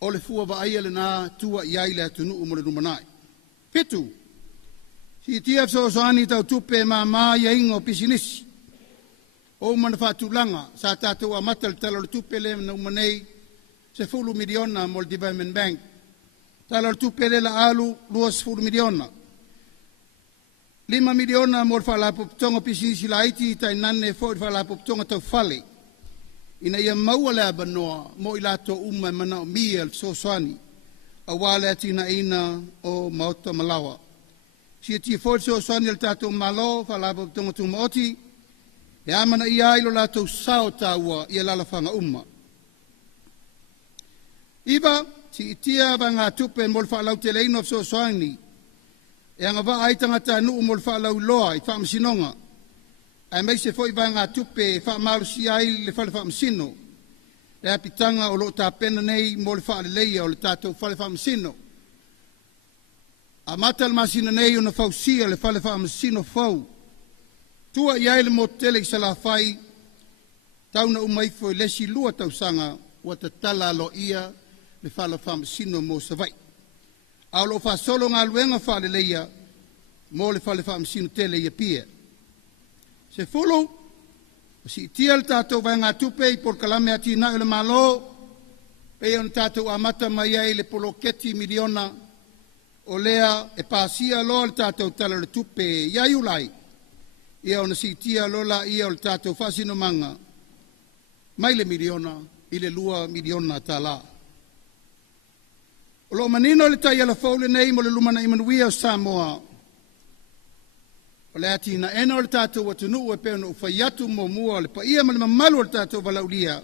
o le fua wa aia le na tua i ai le atunu mo le Lumana'I. Fitu, si tia fsoani tau tupe ma ia ingo pisinisi. O mana whatulanga, sa tatou a matal tala le tupe le na umanei se 10 miliona mo le Development Bank. Tala le tupe le la alu 10 miliona. 5 miliona mo le Faalauiloaina pisinisi la iti tai nane fo le Faalauiloaina tau fale. Ina ia maua le abanoa mo i lato uma mana o mia le sosoani. A wale atina ina o maota malawa. Si tia forse o soani le tatou malo, Faalauiloaina tu maoti, e amana ia ilo latou sao taua ia lalafanga uma. Iba, si tia vanga tupe mo le Faalauiloaina of so soani, e anga va ai tangata anu mo le Faalauiloa i whaamasinonga, ai mai se foi vanga tupe whaamalusi ai le whamasino, e apitanga o lo tāpena nei mo le whaaleleia o le tātou whamasino. A mata le masina nei o na fausia le whamasino fau. Tua iai le motele i sala fai, tauna umaifo i lesi 2 tausanga wa ta tala lo ia le whamasino mo savai. A lo whasolo ngā luenga whaaleleia mo le whamasino tele ia pia. Se fulu, si tia le tātou vai ngā tupe i porkalame ati na le malo, pe on tātou amata mai ai le poloketi miliona o lea e pasia lo le tātou tala le tupe iai ulai. Ia ona si tia lola ia o le tātou whasino manga, mai le miliona i le 2 miliona tala. O lo manino le tai ala faule nei mo le Lumana'I Manuia o Samoa, o le ati na ena o le tātou atunu e peona u whaiatu mo mua le paia ma le mamalu o le tātou walaulia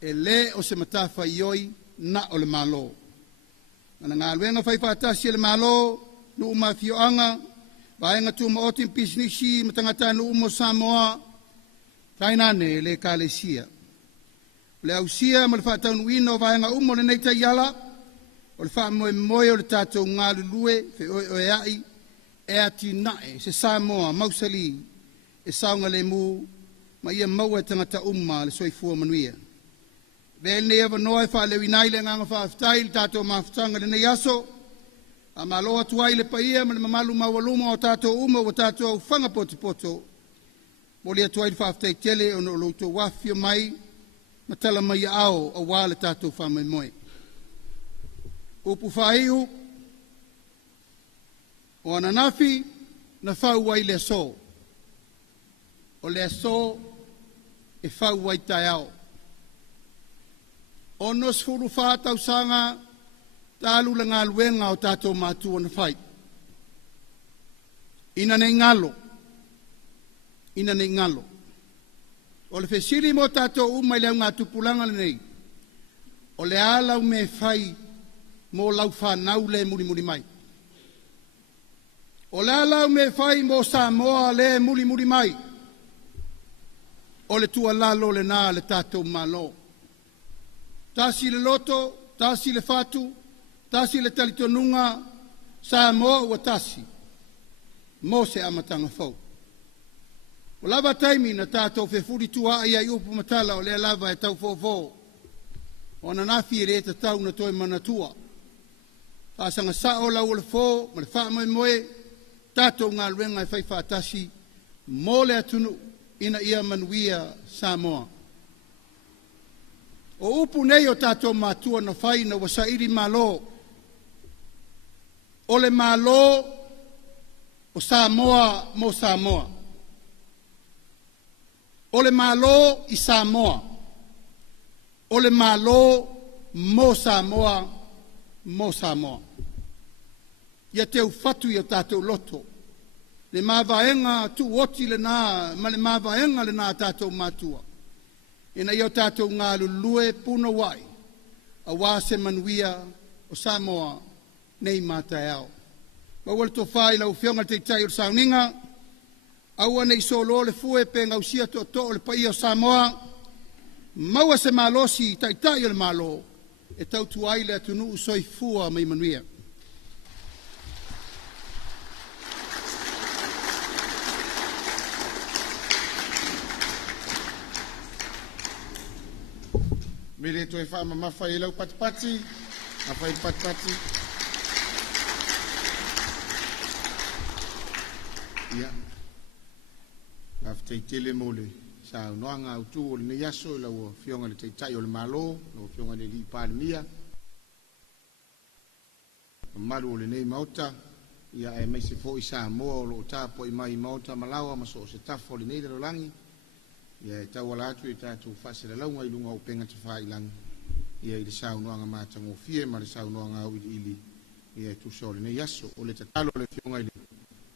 e le o se matafa ioi na o le malo. Ana ngā luenga whai whātasi le malo nu umawhioanga Vaenga tu mo otin pisnisi matangata no umo Samoa kainane le kalesia. Le ausia mo le whaatau nuino vaenga umo le neita yala o le wha moe moe o le tātou ngā lulue fe oe ai e ati nae se Samoa mausali e saunga le mu ma ia maua tangata umma le soifua manuia. Vele ne eva noe Faalauiloaina le nganga whaafitai le tātou maafutanga le nei aso a maloa tuai le paia ma le mamalu mawaluma o tātou uma o tātou au whanga poto mo le tuai le whaafitai tele o no loutou wafio mai ma tala mai ao a wā le tātou whamai moe. Upu whaiu o ananafi na whau ai le so. O le so e whau ai tai ao. O nos furu whātau sanga talu le ngā luenga o tātou mātua na whai. Ina nei ngalo. Ina nei ngalo. O le whesiri mo tātou umai leo ngā tupulanga le nei. O le alau me whai mo lau whanau le muri mai. O le alau me whai mo Samoa le muri mai. O le tua lalo le nā le tātou malo. Tasi le loto, tasi le fatu, tasi le talitonunga, Samoa ua tasi. Mo se amatanga fau. O lava taimi na tātou whewhuri tua ai ai upu matala o lea lava e tau fōfō. O na nafi e reta tau na toi manatua. Tāsanga sao lau le fō, ma le wha moe, tātou ngā luenga e whai whātasi, mo le atunu ina ia Manuia Samoa. O upu nei o tātou mātua na whai na wasairi malo. O le malo o Samoa mo Samoa. O le malo i Samoa. O le malo mo Samoa mo Samoa. Ia te ufatu i o tātou loto. Le māwaenga tu oti le nā, ma le māwaenga le nā tātou mātua. Ina i o tātou ngā lulue puno wai, a wāse Manuia o Samoa nei mātai au. Mawal to whai lau whionga te tai o sauninga, aua nei solo le fue pe ngausia to le pai o Samoa, maua se malosi tai o le malo, e tau tuai le atunu usoi fua mai Manuia. Mele to e wha mamafa e lau patipati, a whai patipati. Ia. Aftai tele mole, sa unoanga utu o le ne yaso, lau fionga le teitai o le malo, lau fionga le li pāle mia. Malu o le nei mauta, ia e mai se fo i Samoa o lo tapo i mai mauta malawa, maso o se tafo le nei le rolangi. Ia e tau ala atu e tātou whasera launga i lunga o penga te whailang. Ia i le saunoanga mātango fie, ma le saunoanga au ili. Ia e tusa o le nei aso, o le tatalo le fionga i le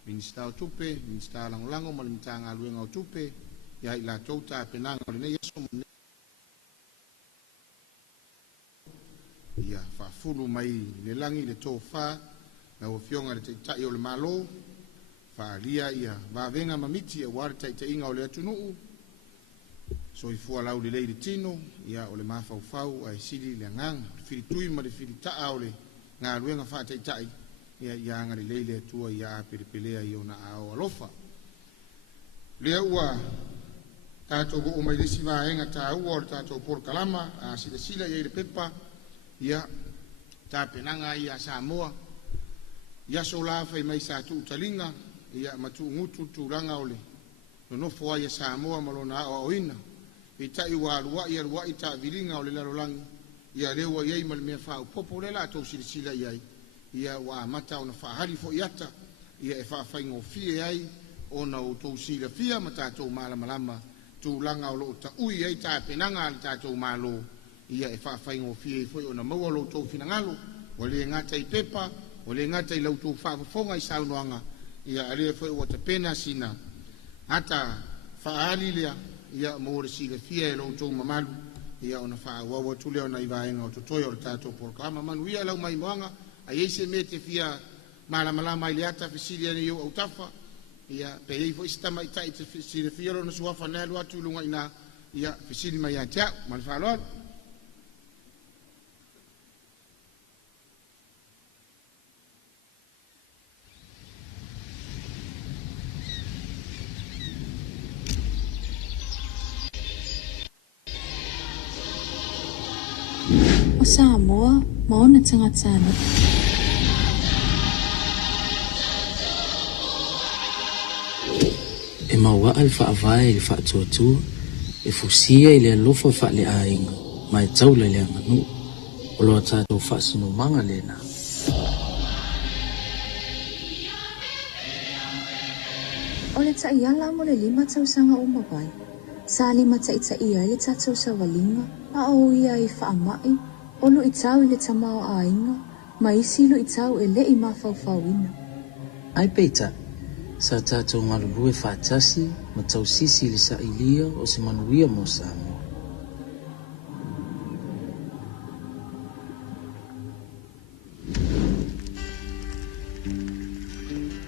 minista o tupe, minista langolango, ma le mitanga aluenga o tupe. Ia i la touta penanga o le nei aso. Ia whafuru mai le langi le tō wha, na o fionga le teitai o le malo. Whaalia ia, wavenga mamiti e ware teitai o le atunuu. So i fua lau le leire tino, ia o le mawhauwhau ai siri le ngang, whiri tui ma le whiri taa o le ngā ruenga whaataitai, ia anga le leile atua ia a perepelea i ona ao alofa. Lea ua tātou go o mai lesi vaenga tā ua o le tātou por kalama, a sila ia i le pepa, ia tā penanga ia Samoa, ia so la fai mai sa tu utalinga, ia matu ngutu tūranga o le nonofo ia Samoa malona o oina. I tai wā rua i tā viringa o le larolangi, ia rewa iei ma le mea whao popo le la tau sila iai, ia wā mata o na whahari fo iata, ia e whawhaingo fie iai, o na o tau sila fia ma tātou malama, tū langa o lo ta ui iei tā penanga ali tātou malo, ia e whawhaingo fie i foi o na maua lo tau finangalo, o le ngata i pepa, o le ngata i lau tau whawafonga i saunoanga, ia alea foi o ta pena sina, hata whaari lea, ia mo sila fia e lo tau mamalu, ia ona whaawawa tule ona i vaenga o totoia o le tātou porklama manu ia lau mai moanga, a iese me te fia malama i le ata fesili ane iu au tafa ia pe ei fo istama ita ita fesili fiolo na suafa na lu atu lunga ina ia fesili mai ata mal Faalauiloaina O Samoa, maona tangatana. E maua al whaavai le whaatuatua, e fusia i le alofa wha le ainga, mai taula le anganu, o loa tātou whaasino manga le nā. O le taiala mo le 5 tausanga o mawai, sa 5 taitaia le tātou sa walinga, a o ia i whaamai, o lo i tau i le tamao a inga, ma isi lo i tau e le i mawhauwhauina. Ai peita, sa tātou ngalulue whaatasi, ma tau sisi le sa ilia o se manuia mo Samoa.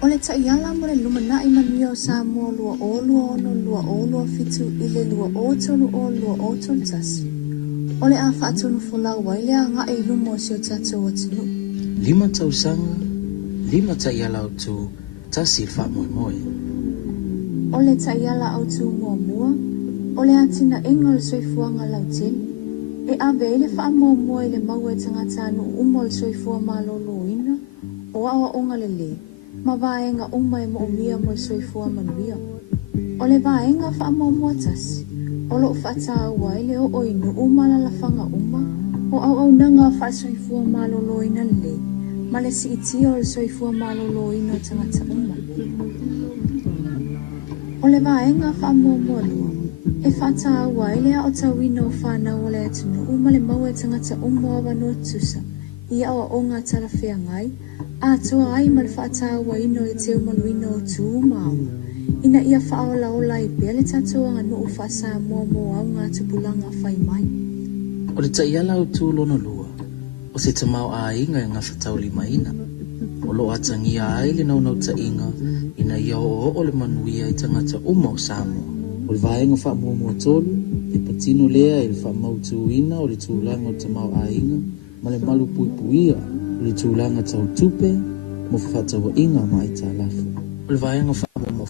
O le taiala mo le Lumana'I Manuia o Samoa lua ono fitu i le lua o tolu tasi. O le a whaatonu fulau wai le a ngā e lumo si o tātou atinu. 5 tausanga, 5 taiala o tū, tasi wha moe moe. O le taiala au tū mua, o le atina inga le soifuanga lau tele. E awe le wha mua i le maua e tangatanu umo le soifua maloloina, o awa onga le le. Ma vaenga uma e mo'omia mo le soifua manuia. O le vaenga wha mua tasi. O lo whaatau wai le o oinu umala la whanga uma, o au nanga wha soifua maloloina le, ma le si itia o le soifua maloloina o tangata uma. O le vaenga wha mua lua, e whaatau wai le a o tawina o whanau o le atunu uma le mau e tangata uma o wano tusa, ia o onga tala whea ngai, a toa ai ma le whaatau wai no e teo manuina o tū maunga. Ina ia whaola i pia le tātou anga nuu wha Samoa mo au ngā tupulanga whai mai. O le taiala o tū lono lua, o se tamau a inga e ngā whatau 5 O lo atangia ai le naunau ta inga, ina ia o le manuia i tangata uma o Samoa. O le vaenga wha mua tolu, e patino lea i le wha mautu ina o le tūlanga o tamau a inga, ma le malu puipuia o le tūlanga tau tupe, mo whatau inga mai tā lafu. O le vaenga wha mua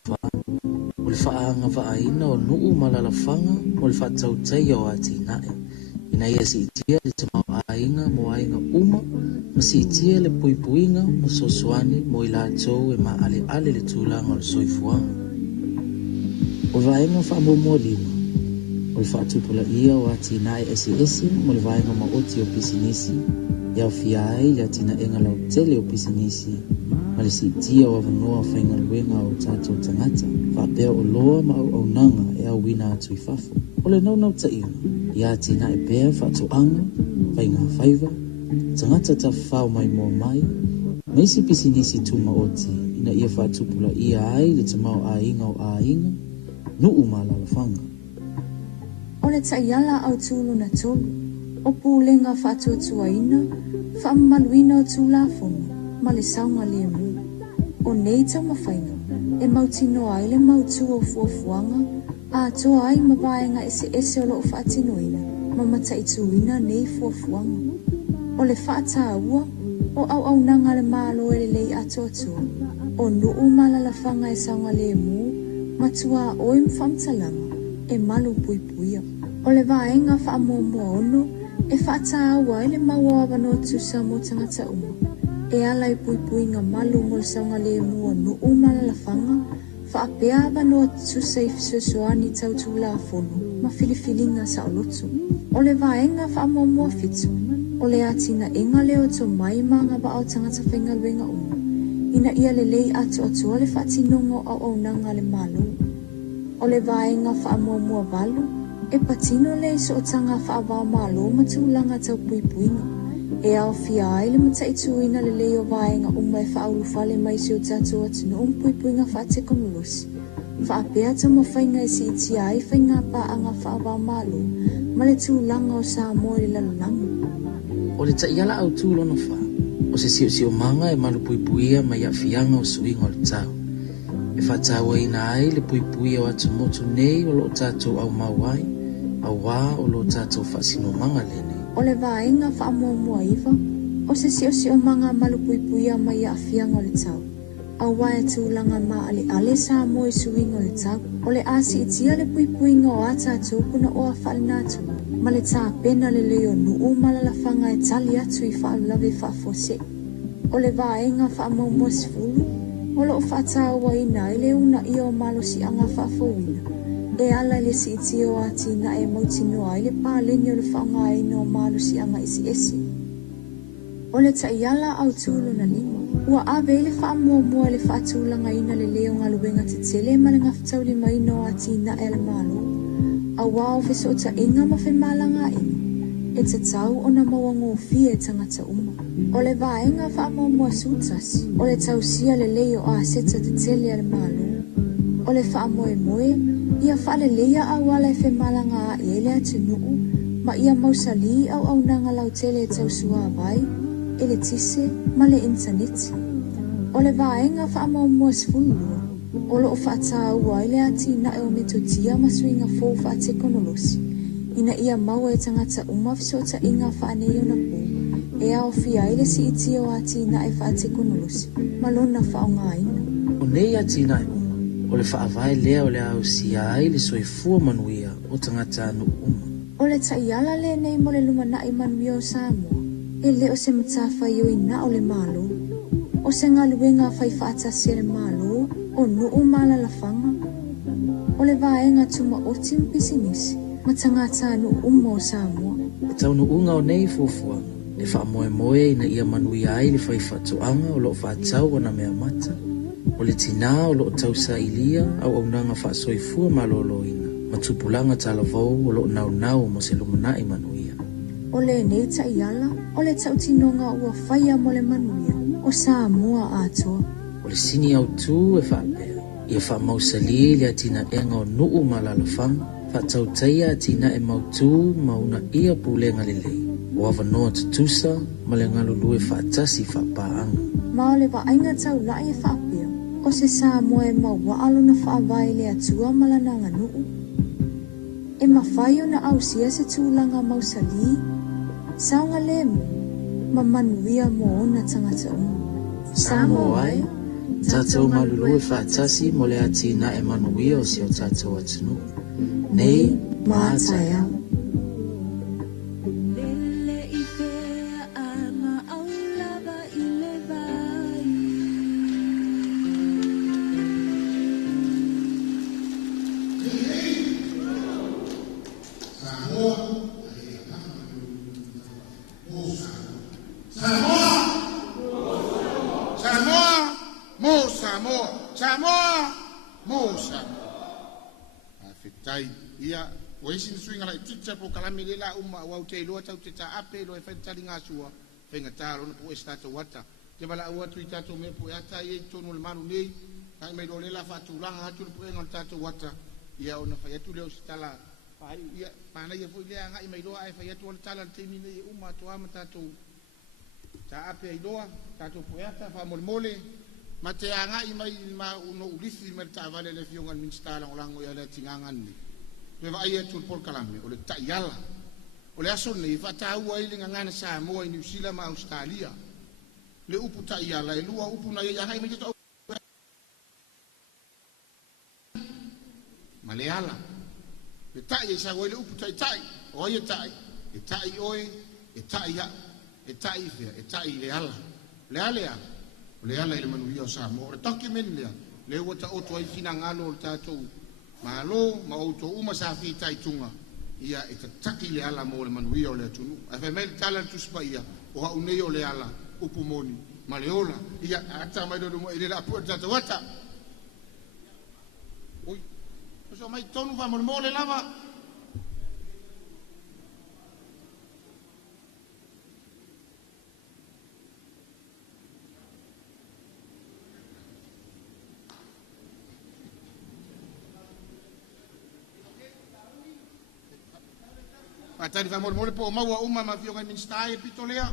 o le whaanga whaaina o nuu malalawhanga o le whaatau teia o ati nae. Ina ia si itia le tamau ainga mo ainga uma, ma si itia le puipuinga mo sosuani mo i lātou e ma ale le tūlanga o le soifuanga. O le vaenga whaamumua 5, o le whaatupula ia o ati nae esi mo le vaenga ma oti o pisinisi, ia o fiai le atina enga lau tele o pisinisi, ma le si itia o avanoa whainga luenga o tātou tangata, whaapea o loa ma au nanga e au wina atu i fafo. O le naunau ta inga, ia tina e pea whaatoanga, whainga whaiva, tangata ta whao mai mua mai, meisi pisinisi tuma oti, ina ia whaatupula ia ai le tamau a inga o a inga, nuu malalawhanga. O le taiala au tūlu na tolu, o pūlenga whaatuatuaina, whaamaluina o tūlafonu, ma le saunga le mu. O nei tau mawhainga, e mautino ai le mautu o fuafuanga, a toa ai mabaenga ese o loo whaatinoina, ma mataituina nei fuafuanga. O le whaataua, o au nanga le malo e le lei atoatua, o nuu malalawhanga e saunga le mu, matua o im whamtalanga, e malu puipuia. O le vaenga whaamua ono, e whaataua e le maua wano tusa mo tangata uma. E ala i puipuinga malu mo le saunga le mu o nuu malalawhanga, whaapea wano tusa i fisuasuani tautula fono, ma filifilinga sa olotu. O le vaenga whaamua fitu, o le atina inga leo to mai manga ba au tangata whenga luenga uma. Ina ia le lei atu atua le whaatinongo au nanga le malu. O le vaenga whaamua valu, e patino le so o tanga whaabao malo matulanga tau puipuinga. E au fia ai le mataituina le leo vaenga uma e whaulufale mai si o tatu atino puipuinga whaatekonolosi. Whaapea ta mawhainga e si iti ai whainga pa anga whaabao malo, ma le tūlanga o Samoa le lalolanga. O le taiala au tūlono wha, o se sio manga e malu puipuia mai afianga o suinga o le tau. E whatau ina ai le puipuia o atu motu nei o lo tātou au mawai, au wā o lo tātou whasino manga lene. O le vaenga whaamua iwa, o se sio manga malu puipuia mai afianga o le tau. Au wā e tūlanga ma ale sa mo i suinga o le tau. O le asi itia le puipuinga o ata tūpuna o a whalinatu. Ma le tā pena le leo nuu malalafanga e tali atu i whaalave whaafose. O le vaenga whaamua sifulu, o lo whaatau wa ina i le una i o malo si anga whaafouina. E ala le si iti o ati na e mautino ai le pāleni o le whaanga ina o malo si anga isi esi. O le taiala au tūlu na lima. Ua ave le whaamua le whaatulanga ina le leo ngaluenga te tele ma le ngafutau lima ina o ati na e le malo. A wao feso o ta inga ma fe malanga ina. E te tau o na mawango fia e tangata uma. O le vaenga whaamua sutasi. O le tausia le leo a seta te tele a le malo. O le whaamoe ia whale leia au wala e fe malanga a ele atu nuu. Ma ia mausali au nanga lau tele e tausua vai. E le tise ma le interneti. O le vaenga whaamua sifulua. O lo o whaatau wa ele ati na e o metotia ma suinga fōu whaatekonolosi. Ina ia maua e tangata uma fisota inga whaanei o na pō. E ao fia ele si iti o ati na e whaatekonolosi. Malona whaonga ina. O nei ati na e uma. O le whaavai lea o le au sia ai le soifua manuia o tangata anu uma. O le taiala le nei mo le Lumana'I Manuia o Samoa. E le o se matafa i o ina o le malo. O se ngaluenga whai whaatasi le malo. O nuu mala la fanga. O le vaenga tuma o tim pisinisi. Ma tangata anu o Samoa. E tau nu unga o nei fuafuanga. Le whaamoe ina ia manuia ai le whai whaatoanga o lo whaatau o na mea mata. O le tina o lo tausa ilia au nanga whaasoifua maloloina. Ma tupulanga talavou o lo nau mo se Lumana'I Manuia. O le nei taiala, o le tautinonga ua whaia mo le manuia. O Samoa atoa. O le sini au tū e whaapea. Ia whaamausali le atina enga o nuu malalafanga. Whaatautaia atina e mautū mauna ia pulenga lelei. O awanoa tutusa ma le ngalulu e whaatasi whaapaanga. Ma o le vaenga tau lai e whaapea. O se Samoa e mawaalo na whaavai le atua malananga nuu. E mawhaio na ausia se tūlanga mausali. Saunga lemu, ma manuia mo ona tangata uma. Samoa ai, tātou malulu e whaatasi mo le ati na e manuia o si o tātou atunu. Nei, maatai au. Ia o isi swinga la titsa po kalami le la uma wa te lo tau te ta ape lo e fenta linga sua fenga talo no po estata wata te bala wa tu tato me po ata ye tonu le manu nei ai me lo le la fatu langa tu po ngal tato wata ia ona fa yetu le stala ai ia mana ye foi le anga i me lo ai fa yetu on tala te mi nei uma to ama tato ta ape i doa tato po ata fa mole ma te anga i mai ma uno ulisi me ta vale le fionga min stala lango ya le tingangan ni me va ia tu por kalame o le taiala o le aso nei fa ta ua i le ngana Samoa i New Zealand ma Australia le upu taiala e lua upu na ia ngai me to ma le ala le tai sa o le upu tai o ia tai e tai oe e tai ya e tai fia e tai le ala o le ala i le manuia o Samoa o le toki men le ua ta oto ai fina ngalo o tatou malo ma auto uma sa fi tai tunga ia e taki le ala mo le manuia o le tunu a fe mel tala tu spaia o ha unei o le ala upumoni ma le ola ia ata mai do mo ile la puerta ta wata oi so mai tonu va mo le lava Atari fa mole po maua uma ma fio ngai minstai pitolea.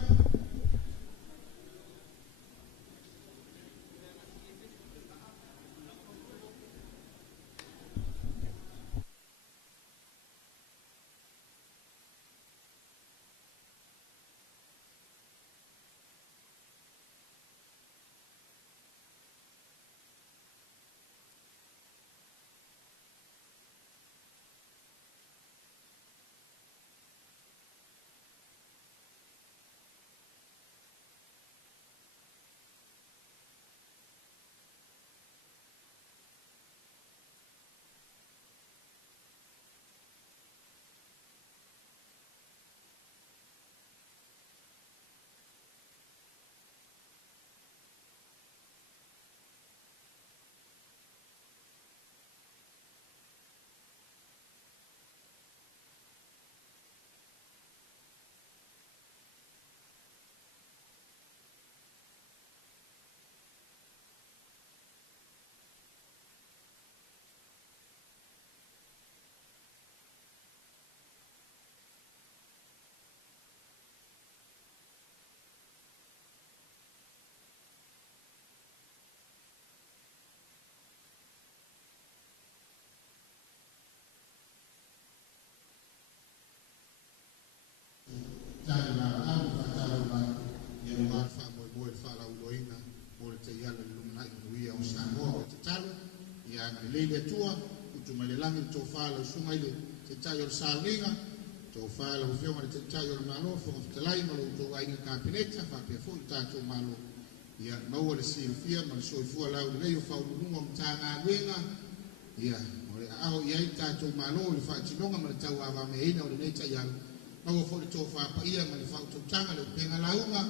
le tua tu mai le langi to fala sunga ile te tai o salinga to fala o fioma te tai o malo fo te lai malo to ai na kabineta fa pe fo ta to malo ia mau le silfia ma so fu ala o le fa o lunga mtanga wenga ia o le ao ia ta to malo le fa tinonga ma tau ava me ina o le nei tai al mau fo le to fa pa ia ma le fa to tanga le penga launga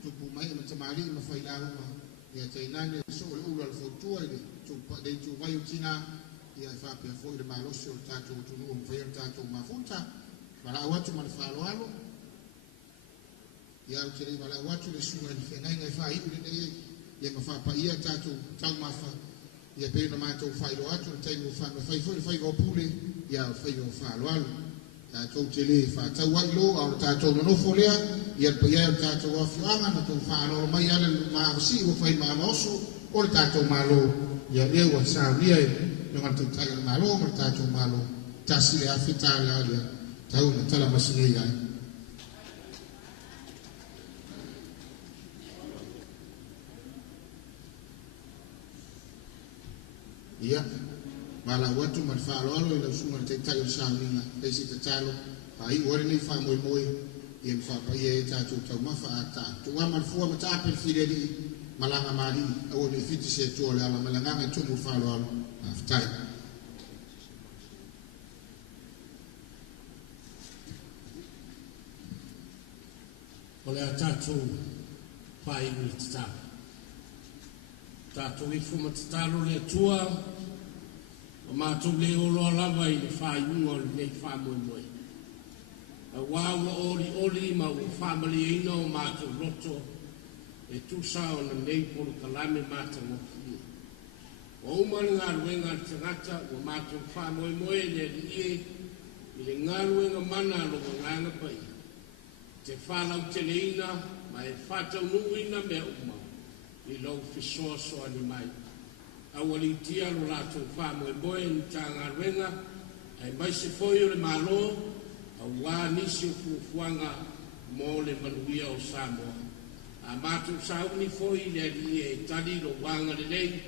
tu pu mai ma tamari ma fa ilaunga ia te nane so le ula le fo tua ile tu pa de tu mai utina ia fa pe fo le malo so ta to tu no fa ia ta to ma funta para watu ma le Faalaualo ia te le para watu le sunga di fe ngai fa i le nei ia ma fa pa ia ta to tau ma fa ia pe no ma to fa i lo atu te mo fa fa fo le fa go pule ia fa i Faalaualo ta to te le fa ta wa lo au ta to no fo le ia pe ia ta to wa fianga na to Faalaualo mai ala ma si o fa i ma oso o ta to malo ia e wa sa ia no ma to ta malo ma ta to malo ta si le afita la ia ta una tala masine ia ia mala watu ma Faalaualo ila sunga te tayo sa minga e si te talo ai ore ni fa moi moi ia fa pa ia ta tu ta ma fa ta tu wa ma fu ma ta pe fideli malanga mali o ni fiti se tu ala malanga tu mu Faalaualo aftai o le atatu pai ni tata tatu i fu matalo le tua o matu le o lo lava i le fai ungo le fa mo mo a wa oli ma o family ino matu roto e tu sa o le nei por kalame mata mo o manga wenga tangata o matu fa mo mo le ngaluenga mana lo nganga pai te Faalauiloaina ma e fataunuina me uma i lau fisoasoa ni mai aualitia lo latou famoemoe ni tagaluega ai mai se foi o le malo auā nisi o fuafuaga mo le manuia o Samoa a matou sauni foi le alii e tali lo uaga lelei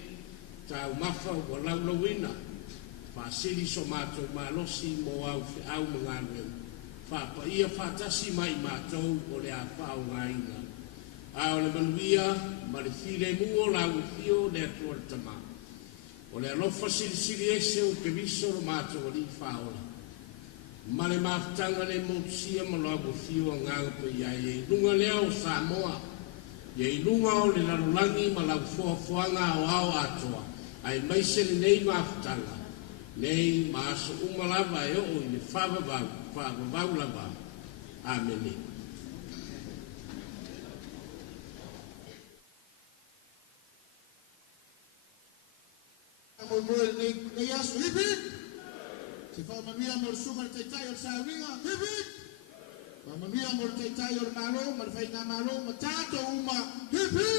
taumafa ua laulauina faasili so matou malosi mo au feʻau ma galuega fapaia fatasi mai matou o le afaaogāina a o le manuia ma le filemu o laufio le atua le tamā o le alofa silisili ese o peviso lo matou alii faola ma le mafutaga le motusia ma lo agofio agaga pei ai e iluga lea o Samoa ia iluga o le lalolagi ma laufoafoaga aoao atoa ai maise lenei mafutaga nei ma aso uma lava e o'o i le faavavau lava amene nei aso hipi se faamanuia mo le suga le taitai o le sauliga hipi faamanuia mo le taitai o le malo ma le faigā malo ma tatou uma hipi